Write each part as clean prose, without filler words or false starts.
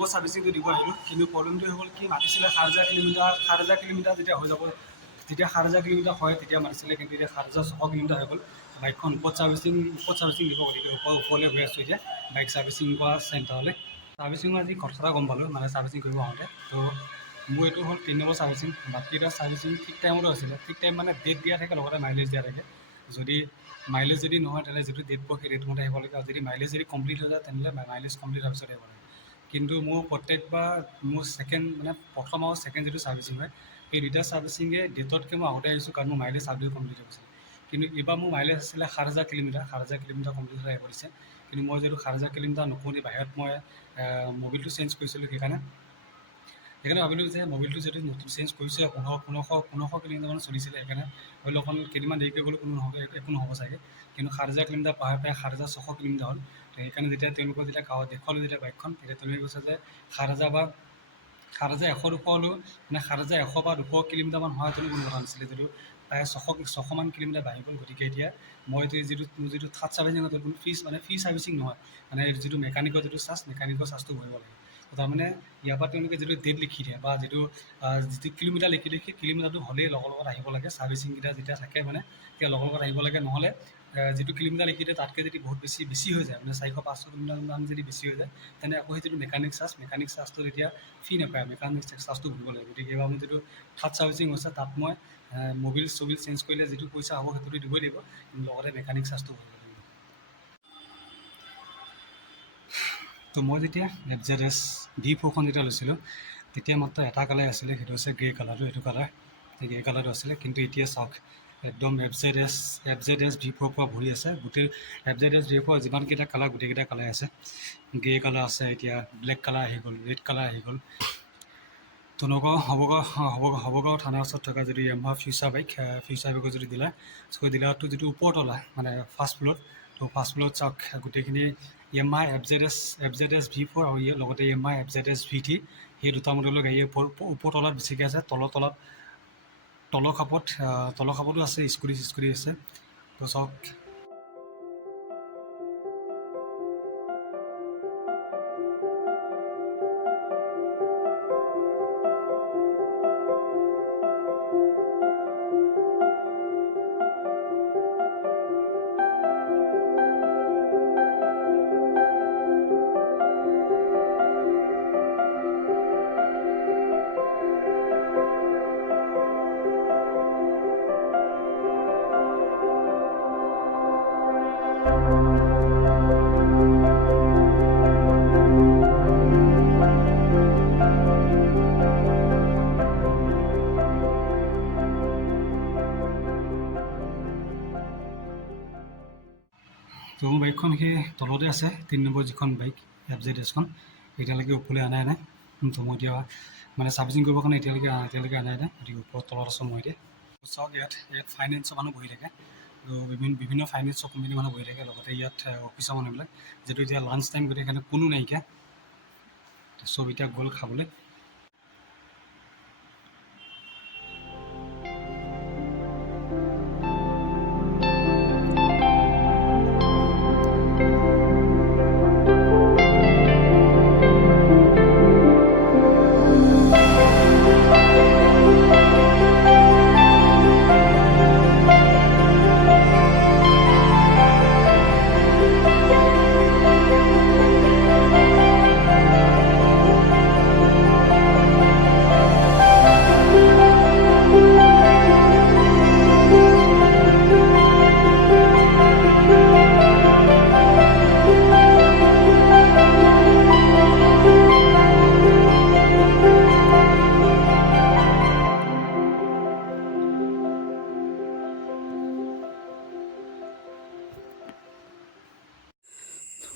Number ছাৰ্ভিচিংটো দিব আহিলোঁ, কিন্তু প্ৰব্লেমটো হৈ গ'ল কি মাতিছিলে 7,000 কিলোমিটাৰ যেতিয়া হৈ যাব, যেতিয়া 7,000 কিলোমিটাৰ হয় তেতিয়া মাতিছিলে, কিন্তু এতিয়া 7,600 কিলোমিটাৰ হৈ গ'ল। বাইকখন ওপৰত ছাৰ্ভিচিং দিব, গতিকে ওপৰলৈ গৈ আছোঁ এতিয়া বাইক ছাৰ্ভিচিং কৰা চেণ্টাৰলৈ। ছাৰ্ভিচিঙৰ আজি কথা এটা গম পালোঁ, মানে ছাৰ্ভিচিং কৰিব আহোঁতে। তো মোৰ এইটো হ'ল 3 নম্বৰ ছাৰ্ভিচিং। বাকীকেইটা ছাৰ্ভিচিং ঠিক টাইমতে হৈছিলে, ঠিক টাইম মানে ডেট দিয়া থাকে, লগতে মাইলেজ দিয়া থাকে। যদি মাইলেজ যদি নহয় তেনেহ'লে যিটো ডেট পোৱা সেই ডেটমতে আহিব লাগে, আৰু যদি মাইলেজ যদি কমপ্লিট হৈ যায় তেনেহ'লে মাইলেজ কমপ্লিট হোৱাৰ পিছত আহিব লাগে। কিন্তু মোৰ প্ৰত্যেকবাৰ মোৰ প্ৰথম আৰু ছেকেণ্ড যিটো ছাৰ্ভিচিং হয়, সেই দুটা ছাৰ্ভিচিঙে ডেটতকৈ মই আগতে আহিছোঁ, কাৰণ মোৰ মাইলেজ আপডেট কমপ্লিট হৈ গৈছে। কিন্তু এইবাৰ মোৰ মাইলেজ আছিলে 7,000 কিলোমিটাৰ কমপ্লিট হৈ আহিব দিছে। কিন্তু মই যিহেতু 7,000 কিলোমিটাৰ নকৰোঁতে বাহিৰত মই মবিলটো চেঞ্জ কৰিছিলোঁ, সেইকাৰণে ভাবিলোঁ যে মবিলটো যিহেতু নতুন চেঞ্জ কৰিছে, 1500 কিলোমিটাৰমান চলিছিলে, সেইকাৰণে ধৰি লওক কেইদিনমান দেৰিকৈ গ'লে একো নহ'ব চাগে। কিন্তু 7,000 কিলোমিটাৰ পাৰ প্ৰায় 7,600 কিলোমিটাৰ হ'ল। সেইকাৰণে যেতিয়া তেওঁলোকৰ দেখুৱালোঁ যেতিয়া বাইকখন, তেতিয়া তেওঁলোকে কৈছে যে 7,100 হ'লেও মানে 7,100 বা 200 কিলোমিটাৰমান হোৱা কোনো কথা নাছিলে, যদিও প্ৰায় 600মান কিলোমিটাৰ বাঢ়ি গ'ল। গতিকে এতিয়া মই মোৰ যিটো থাৰ্ড ছাৰ্ভিচিং হয়, কোনো ফ্ৰী ছাৰ্ভিচিং নহয়, মানে যিটো মেকানিকৰ চাৰ্জটো ভৰিব লাগে। তাৰমানে ইয়াৰ পৰা তেওঁলোকে যিটো ডেট লিখি দিয়ে বা যিটো কিলোমিটাৰ লিখি দিয়ে, সেই কিলোমিটাৰটো হ'লেই লগত আহিব লাগে। ছাৰ্ভিচিংকেইটা যেতিয়া থাকে মানে তেতিয়া লগত আহিব লাগে, নহ'লে যিটো কিলোমিটাৰ লিখি দিয়ে তাতকৈ যদি বহুত বেছি হৈ যায়, মানে 400-500 কিলোমিটাৰমান যদি বেছি হৈ যায়, তেনে আকৌ সেই যিটো মেকানিক চাৰ্জটো তেতিয়া ফ্ৰী নাপায়, মেকানিক চাৰ্জটো ভৰিব লাগে। গতিকে এইবাৰ মোৰ যিটো থাৰ্ড ছাৰ্ভিচিং হৈছে, তাত মই মবিল চেঞ্জ কৰিলে যিটো পইচা হ'ব সেইটোতো দিবই লাগিব, কিন্তু লগতে মেকানিক চাৰ্জটো ভৰিব লাগিব। তো মই যেতিয়া FZS V4খন যেতিয়া লৈছিলোঁ, তেতিয়া মাত্ৰ এটা কালাৰ আছিলে, সেইটো হৈছে গ্ৰে কালাৰটো। এইটো কালাৰ গ্ৰে কালাৰটো আছিলে, কিন্তু এতিয়া চাওক একদম FZS V4 পৰা ভৰি আছে। গোটেই FZS V4 যিমানকেইটা কালাৰ, গোটেইকেইটা কালাৰ আছে। গ্ৰে কালাৰ আছে, এতিয়া ব্লেক কালাৰ আহি গ'ল, ৰেড কালাৰ আহি গ'ল। তো নগাঁও হবগাঁও থানাৰ ওচৰত থকা যদি Yamaha ফিউচাৰ বাইকৰ যদি ডিলাৰটো যিটো ওপৰতলা মানে ফাৰ্ষ্ট ফ্ল'ৰত, তো ফাৰ্ষ্ট ফ্ল'ৰত চাওক গোটেইখিনি Yamaha FZS V4 আৰু লগতে Yamaha FZS V3, সেই দুটা মডেলৰ গাড়ী ওপৰতলাত বেছিকৈ আছে। তলৰ খাপতো আছে, স্কুটি আছে। তো চাওক তো মোৰ বাইকখন সেই তলতে আছে, 3 নম্বৰ যিখন বাইক FZSখন, এতিয়ালৈকে ওপৰলৈ অনাই নাই। তো মই এতিয়া মানে ছাৰ্ভিচিং কৰিবৰ কাৰণে এতিয়ালৈকে অনাই নাই, গতিকে ওপৰত তলত আছোঁ মই এতিয়া। চাওক ইয়াত ফাইনেন্সৰ মানুহ বহি থাকে, তো বিভিন্ন ফাইনেন্সৰ কোম্পানীৰ মানুহ বহি থাকে, লগতে ইয়াত অফিচৰ মানুহবিলাক, যিহেতু এতিয়া লাঞ্চ টাইম, গতিকে সেইকাৰণে কোনো নাইকিয়া, চব এতিয়া গ'ল খাবলৈ।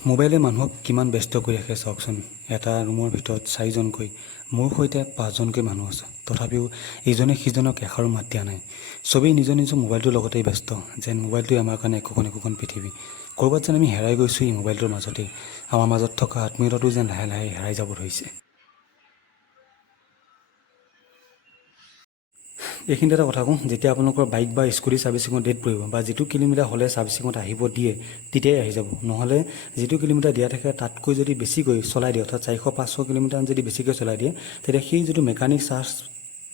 মোবাইলে মানুহক কিমান ব্যস্ত কৰি ৰাখে চাওকচোন। এটা ৰুমৰ ভিতৰত 4জনকৈ, মোৰ সৈতে 5জনকৈ মানুহ আছে, তথাপিও ইজনে সিজনক এষাৰো মাত দিয়া নাই। চবেই নিজৰ মোবাইলটোৰ লগতেই ব্যস্ত, যেন মোবাইলটোৱে আমাৰ কাৰণে একোখন পৃথিৱী। ক'ৰবাত যেন আমি হেৰাই গৈছোঁ এই মোবাইলটোৰ মাজতেই, আমাৰ মাজত থকা আত্মীয়তাটো যেন লাহে লাহে হেৰাই যাব ধৰিছে। এইখিনিতে এটা কথা কওঁ, যেতিয়া আপোনালোকৰ বাইক বা স্কুটি ছাৰ্ভিচিঙৰ ডেট পৰিব বা যিটো কিলোমিটাৰ হ'লে ছাৰ্ভিচিঙত আহিব দিয়ে তেতিয়াই আহি যাব। নহ'লে যিটো কিলোমিটাৰ দিয়া থাকে তাতকৈ যদি বেছিকৈ চলাই দিয়ে, অৰ্থাৎ 400-500 কিলোমিটাৰ যদি বেছিকৈ চলাই দিয়ে, তেতিয়া সেই যিটো মেকানিক চাৰ্জ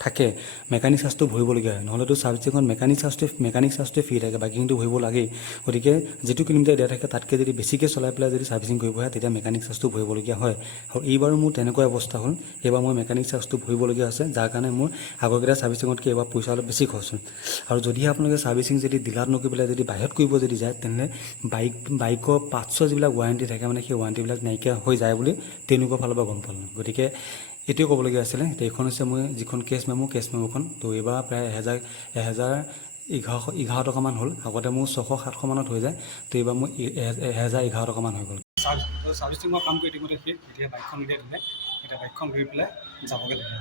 থাকে, মেকানিক চাৰ্জটো ভৰিবলগীয়া হয়। নহ'লেতো ছাৰ্ভিচিঙত মেকানিক চাৰ্জটোৱে ফ্ৰী থাকে, বাকীখিনিটো ভৰিব লাগেই। গতিকে যিটো কিলোমিটাৰ দিয়া থাকে তাতকৈ যদি বেছিকৈ চলাই পেলাই যদি ছাৰ্ভিচিং কৰিব আহে তেতিয়া মেকানিক চাৰ্জটো ভৰিবলগীয়া হয়। আৰু এইবাৰো মোৰ তেনেকুৱা অৱস্থা হ'ল, এইবাৰ মই মেকানিক চাৰ্জটো ভৰিবলগীয়া হৈছে, যাৰ কাৰণে মোৰ আগৰকেইটা ছাৰ্ভিচিঙতকৈ এইবাৰ পইচা অলপ বেছি খৰচ হ'ল। আৰু যদিহে আপোনালোকে ছাৰ্ভিচিং যদি ডিলাৰত নকৰি পেলাই যদি বাহিৰত কৰিব যদি যায়, তেনেহ'লে বাইকৰ পাৰ্টছৰ যিবিলাক ৱাৰেণ্টি থাকে মানে সেই ৱাৰেণ্টিবিলাক নাইকিয়া হৈ যায় বুলি তেওঁলোকৰ ফালৰ পৰা গম পালোঁ। গতিকে এইটোৱে ক'বলগীয়া আছিলে। এইখন হৈছে মই যিখন কেছ মেম'খন। তো এইবাৰ প্ৰায় 1111 টকামান হ'ল। আগতে মোৰ 600-700 মানত হৈ যায়, তো এইবাৰ মোৰ 1011 টকামান হৈ গ'ল। ছাৰ্ভিচিঙৰ কাম কৰি ইতিমধ্যে শেষ। এতিয়া বাইকখন উলিয়াই দিলে, এতিয়া বাইকখন লৈ পেলাই যাবগৈ লাগে।